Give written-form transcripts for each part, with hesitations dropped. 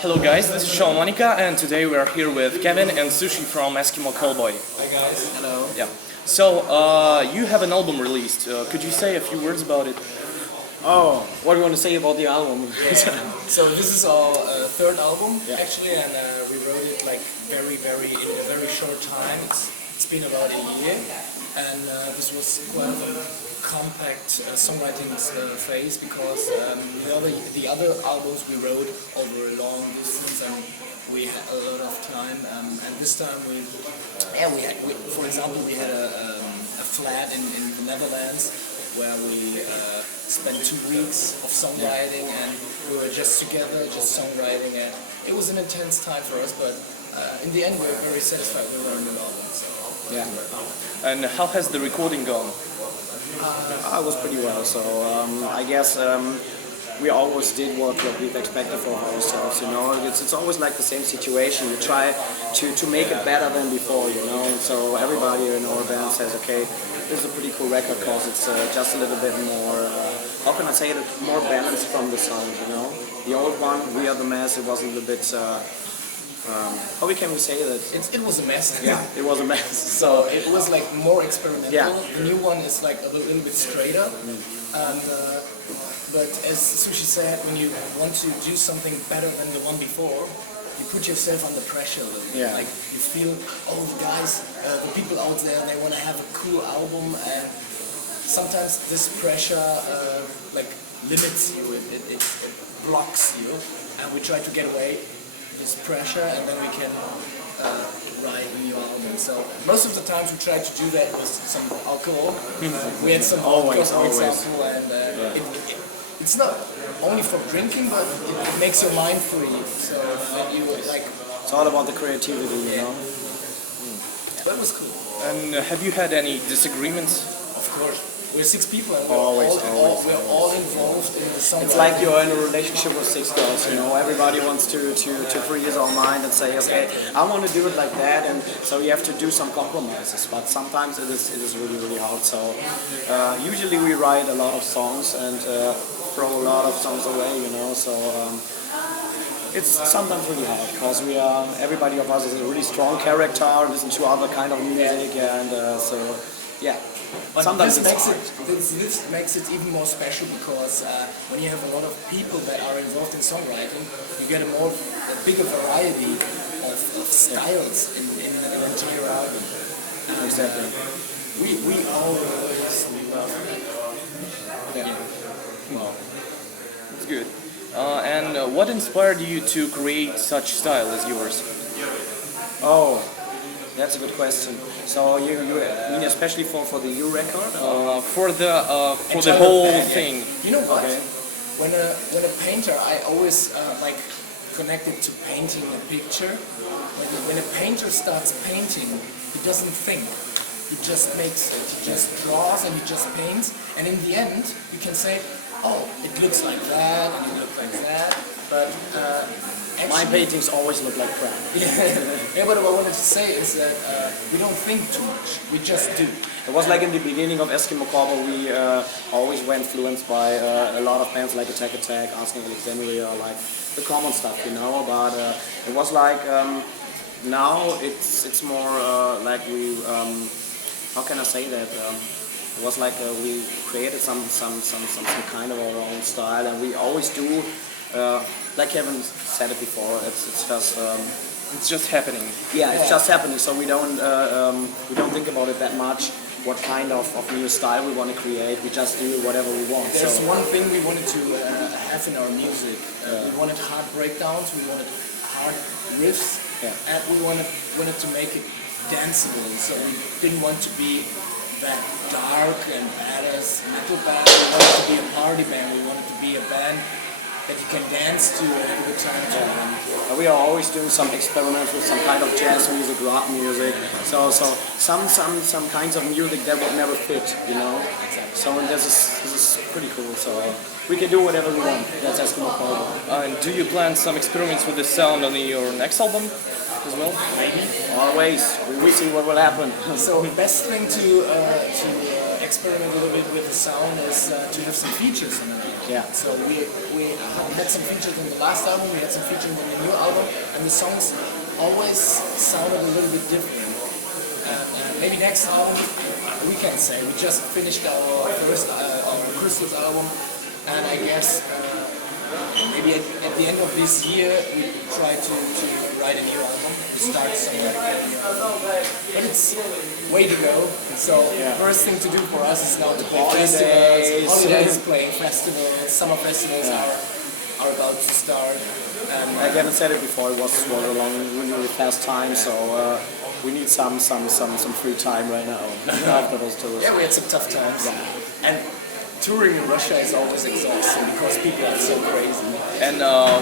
Hello guys, this is M.O.N.I.C.A and today we are here with Kevin and Sushi from Eskimo Callboy. Hi guys. Hello. Yeah. So, you have an album released. Could you say a few words about it? Oh, what do you want to say about the album? Yeah. So this is our third album Yeah. actually, and we wrote it like very in a very short time. It's been about a year, and this was quite a compact songwriting phase because the other albums we wrote over a long distance and we had a lot of time. And this time for example, we had a flat in the Netherlands where we spent 2 weeks of songwriting, and we were just together, just songwriting, and it was an intense time for us, but in the end we were very satisfied with our new album. So. Yeah. And how has the recording gone? It was pretty well, so I guess we always did what we've expected from ourselves, you know. It's always like the same situation. You try to make it better than before, you know. So everybody in our band says, okay, this is a pretty cool record because it's just a little bit more, how can I say it, more balanced from the sound, you know. The old one, We Are the Mess, it was a little bit, how can we say that? It was a mess. Yeah, it was a mess. So it was like more experimental. Yeah. The new one is like a little bit straighter. And, but as Sushi said, when you want to do something better than the one before, you put yourself under pressure a little bit. Yeah. Like you feel, oh, the guys, the people out there, they want to have a cool album, and sometimes this pressure like limits you, it blocks you, and we try to get away this pressure, and then we can write a new album. So most of the times we try to do that with some alcohol. We had some Always, alcohol, for always. example, and it's not only for drinking, but it makes your mind free. So then you like. It's all about the creativity, you know. That was cool. And have you had any disagreements? Of course, we're 6 people, and Always. we're all involved in the song. It's like you're in a relationship with 6 girls, you know. Everybody wants to free his own mind and say, okay, I want to do it like that, and so you have to do some compromises. But sometimes it is really hard. So usually we write a lot of songs and throw a lot of songs away, you know. So it's sometimes really hard because everybody of us is a really strong character, listen to other kind of music, and so yeah. But Sometimes this makes it even more special because when you have a lot of people that are involved in songwriting, you get a bigger variety of styles in an entire album. Exactly. We always love that. Yeah. Wow. That's good. And what inspired you to create such style as yours? Oh, that's a good question. So you mean especially for the U record? For the Entire whole band, yeah. thing. You know what? Okay. When a painter, I always like connect it to painting a picture. When a painter starts painting, he doesn't think. He just makes it. He just draws and he just paints. And in the end, you can say, oh, it looks like that and it looks like that. But My paintings always look like crap. yeah, but what I wanted to say is that we don't think too much. We just do. It was like in the beginning of Eskimo Callboy, we always were influenced by a lot of bands like Attack, Asking Alexei, like the common stuff, you know. But it was like now it's more like we how can I say that? It was like we created some kind of our own style, and we always do. Like Kevin said it before, It's just happening. yeah, it's just happening. So we don't think about it that much. What kind of new style we want to create? We just do whatever we want. There's So one thing we wanted to have in our music. We wanted hard breakdowns, we wanted hard riffs, and we wanted to make it danceable. So we didn't want to be that dark and badass metal band. We wanted to be a party band. We wanted to be a band that you can dance to and have a good time to. we are always doing some experiments with some kind of jazz music, rock music. So some kinds of music that would never fit, you know. So this is pretty cool. So we can do whatever we want. That's Eskimo Callboy. And do you plan some experiments with the sound on your next album as well? Maybe. Always. We see what will happen. So the best thing to experiment a little bit with the sound is to have some features in it. Yeah. So we had some features in the last album, we had some features in the new album, and the songs always sounded a little bit different. Maybe next album, we can say. We just finished our first Crystal's album, and I guess maybe at the end of this year we try to write a new album, to start somewhere. But it's way to go. So first thing to do for us is now to play festivals, holidays, playing festivals, summer festivals are about to start. I haven't said it before. It was a long, really fast time, so we need some free time right now after those tours. Yeah, we had some tough times. Yeah. And touring in Russia is always exhausting because people are so crazy. And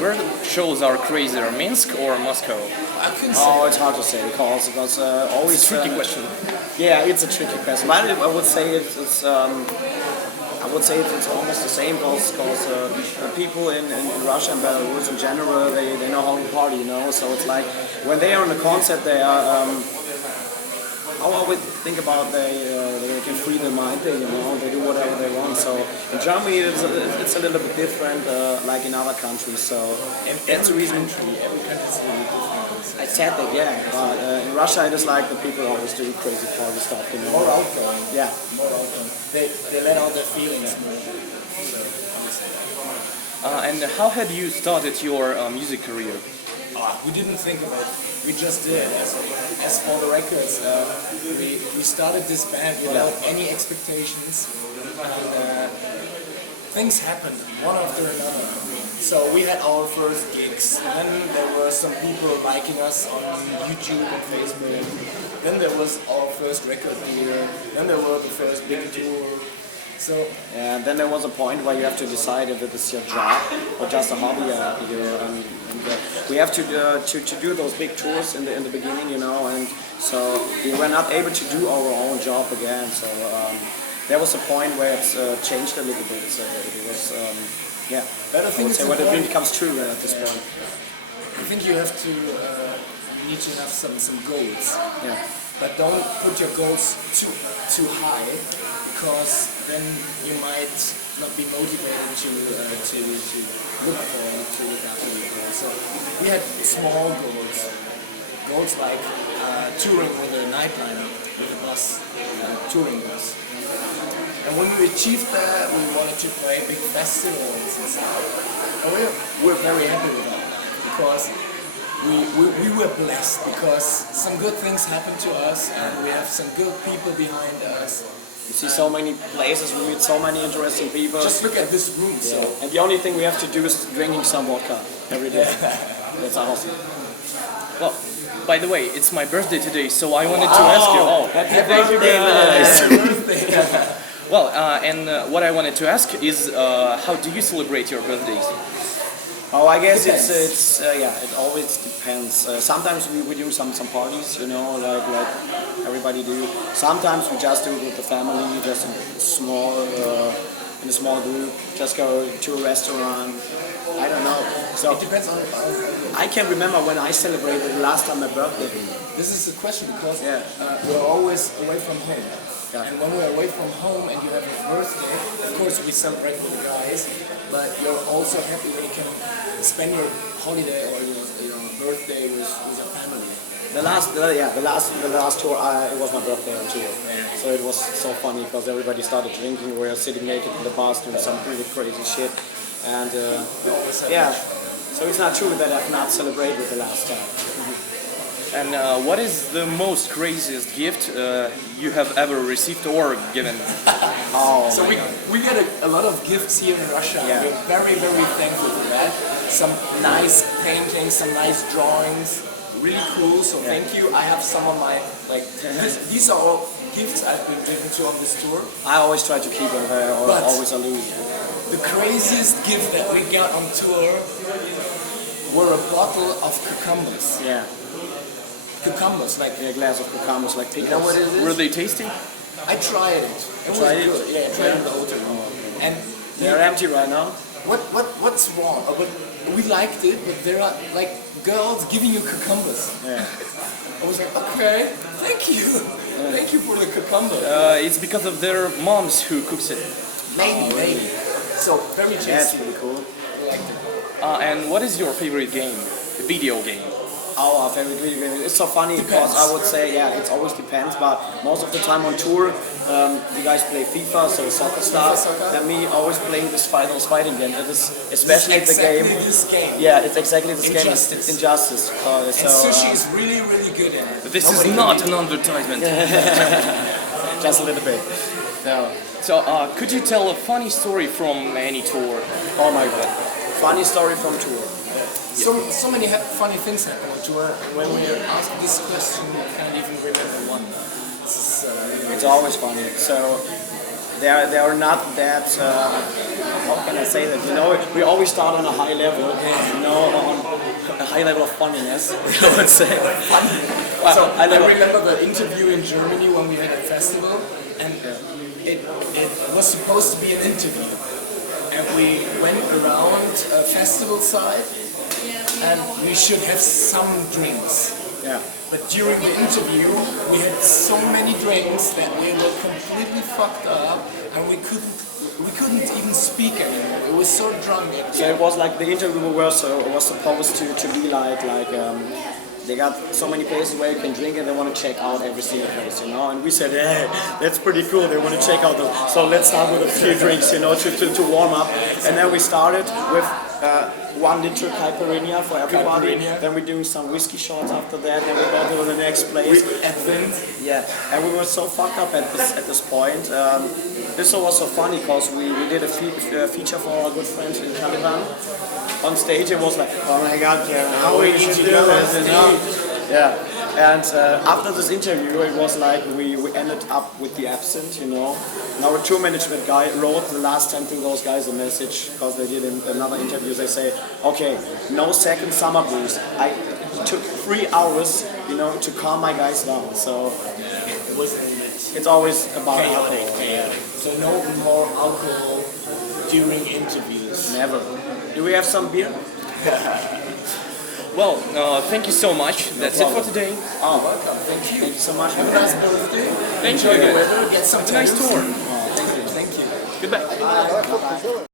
where the shows are crazier, Minsk or Moscow? I couldn't say. Oh, it's hard to say because always It's a tricky question. Yeah, it's a tricky question. But I would say it's almost the same because the people in Russia and Belarus in general, they know how to party, you know. So it's like when they are in a concert, they are. I always think about they can free their mind, you know, they do whatever they want. So in Germany, it's a little bit different, like in other countries. So that's the reason. Every country is really different. I said that, yeah. But in Russia, it is like the people always do crazy party stuff, you know. More outgoing. Yeah. More outgoing. They let out their feelings more. So I would say that. And how had you started your music career? We didn't think about it. We just did. As for the records, we started this band without any expectations, and things happened one after another. So we had our first gigs, then there were some people liking us on YouTube and Facebook. Then there was our first record deal. Then there were the first big tour. So and then there was a point where you have to decide if it is your job or just a hobby. We have to do those big tours in the beginning, you know, and so we were not able to do our own job again. So there was a point where it changed a little bit. So it was, yeah. But I think I would say what it really becomes true at this point. I think you have to need to have some goals. Yeah. But don't put your goals too high, because then you might not be motivated to look forward to look after your goals. So we had small goals like touring with a nightliner, with a bus, touring bus. And when we achieved that, we wanted to play big festivals and stuff. And we're very happy with that, because we were blessed, because some good things happened to us, and we have some good people behind us. You see so many places, we meet so many interesting people. Just look at this room. Yeah. So. And the only thing we have to do is drinking some vodka every day. That's awesome. Well, by the way, it's my birthday today, so I wanted to ask you. Oh, happy birthday! Well, and what I wanted to ask is, how do you celebrate your birthdays? Oh, I guess it's yeah, it always depends. Sometimes we do some parties, you know, like everybody do. Sometimes we just do it with the family, just in a small group. Just go to a restaurant. I don't know. So It depends on I can remember when I celebrated the last time my birthday. This is the question, because Yeah. we're always away from home. Yeah. And when we're away from home and you have a birthday, of course we celebrate with the guys, but you're also happy when you can spend your holiday or your birthday with your family. The last tour, it was my birthday on tour. So it was so funny because everybody started drinking. We were sitting naked in the bars doing some really crazy shit. And yeah, so it's not true that I've not celebrated the last time. And what is the most craziest gift you have ever received or given? Oh, So we get a lot of gifts here in Russia. Yeah. We're very, very thankful for that. Some nice paintings, some nice drawings, really cool. So thank you. I have some of my these are all gifts I've been given to on this tour. I always try to keep it or But- always allude. The craziest gift that we got on tour were a bottle of cucumbers. Yeah, Cucumbers, like a glass of cucumbers like you know what pickles. it is? Were they tasty? I tried it. It was Tried it? good. Yeah, I tried it in the hotel room. And They're empty right now. what's wrong? But we liked it, but there are like girls giving you cucumbers. Yeah. I was like, okay, thank you. Thank you for the cucumber. It's because of their moms who cooks it. Maybe. So very Yeah, it's tasty. pretty cool. And what is your favorite game? Video game? Our favorite video game. It's so funny because I would say, yeah, it always depends, but most of the time on tour, you guys play FIFA, so soccer stuff, and me always playing this fighting game. It is especially the game. This game. Yeah, it's exactly this game. Injustice. It's Injustice. And So, Sushi is really, really good at it. This is not an advertisement. just a little bit. Yeah. So, could you tell a funny story from any tour? Oh my god. Funny story from tour. So many funny things happen on tour. When we ask this question, we can't even remember one. This is, It's always funny. So they are not that. How can I say that? You know, we always start on a high level. You know, on a high level of funniness. I would say. So I remember the interview in Germany when we had a festival, and it was supposed to be an interview, and we went around a festival site, and we should have some drinks. Yeah. But during the interview, we had so many drinks that we were completely fucked up, and we couldn't even speak anymore. We were so drunk. So it was like the interview was supposed to be like they got so many places where you can drink and they want to check out every single place, you know. And we said, hey, that's pretty cool. They want to check out those. So let's start with a few drinks, you know, to warm up. And then we started with 1 liter caipirinha for everybody. Then we're doing some whiskey shots after that. Then we go to the next place. Yeah, and we were so fucked up at this point. This was so funny because we did a feature for our good friends in Taliban. On stage it was like, oh my god, how we need to do this, you know? Yeah, and after this interview it was like we ended up with the absinthe, you know. And our tour management guy wrote the last time to those guys a message because they did another interview. They say, okay, no second summer booze. It took 3 hours, you know, to calm my guys down. So it's always about alcohol. Yeah. So no more alcohol during interviews. Never. Do we have some beer? Well, thank you so much. That's it for today. Oh, welcome. Thank you. Thank you so much. Have a nice birthday. Thank Enjoy you. the weather. Get some Have a nice tattoos. tour. Oh, thank you. Thank you. Goodbye.